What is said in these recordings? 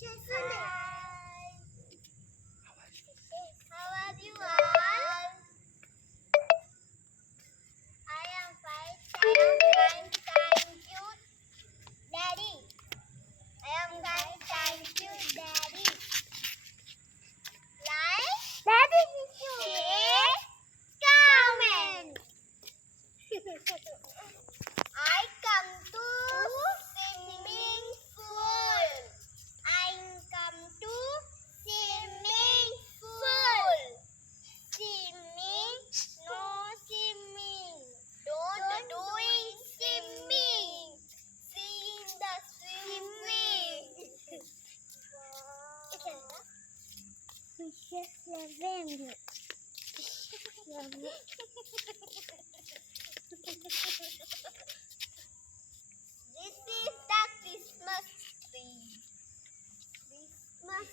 are you all? I am fine. Thank you, Daddy. I am fine. Thank you, Daddy. Like, Daddy, share, comment. I come to swimming pool. I come to swimming pool. Swimming, no swimming. Don't doing swimming. Seeing the swimming. Fishes swimming. This is the Christmas tree. Christmas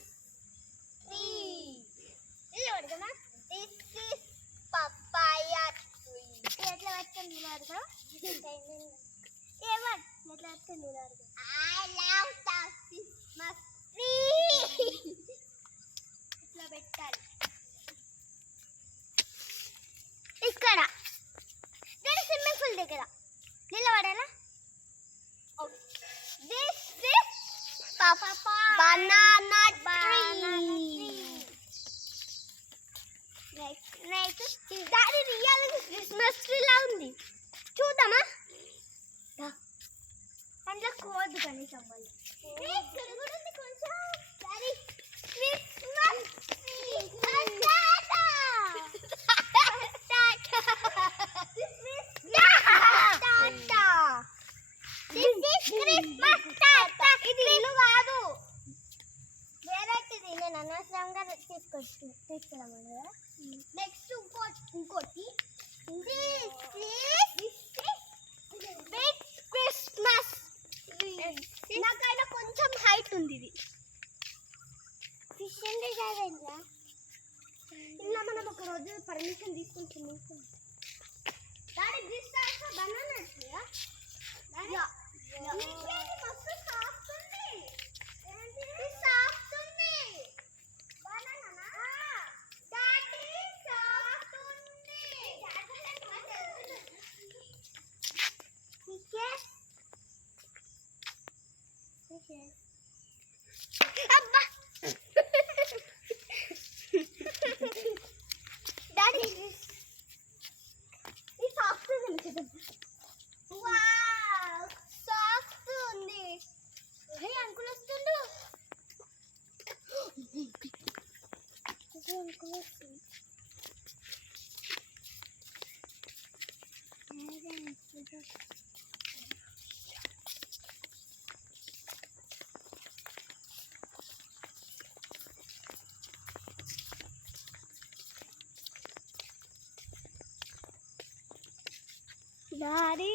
tree. This is papaya tree. I love the Christmas tree. ఇక్కడ swimming pool దగ్గర నిలబడాలా? This is banana tree. Next, Daddy real Christmas tree లా ఉంది. చూద్దామా? అందులో కోదు కనీసం వాళ్ళు. ఇక్కడ కూడా ఉంది కొంచెం. Daddy Christmas tree. ఇది ఇల్లు కాదు, వేరేటిది. నేను అనవసరంగా తీసుకురామన్నా. నెక్స్ట్ ఇంకోటి బిగ్ క్రిస్మస్. నాకైనా కొంచెం హైట్ ఉంది ఇది. ఫిష్ అండి కాదండి. ఇలా మనం ఒక రోజు పర్మిషన్ తీసుకుంటున్నాం. Daddy this also banana tree. మస్తు సాఫ్ట్ ఉంది. సాఫ్ట్ ఉంది. బనానా డాడీ సాఫ్ట్ ఉంది. అబ్బా డాడీ ఈ సాఫ్ట్ ఉంది. వావ్ సాఫ్ట్ ఉంది. హే అంకుల్ వస్తుండు. అంకుల్ వస్తుంది. Daddy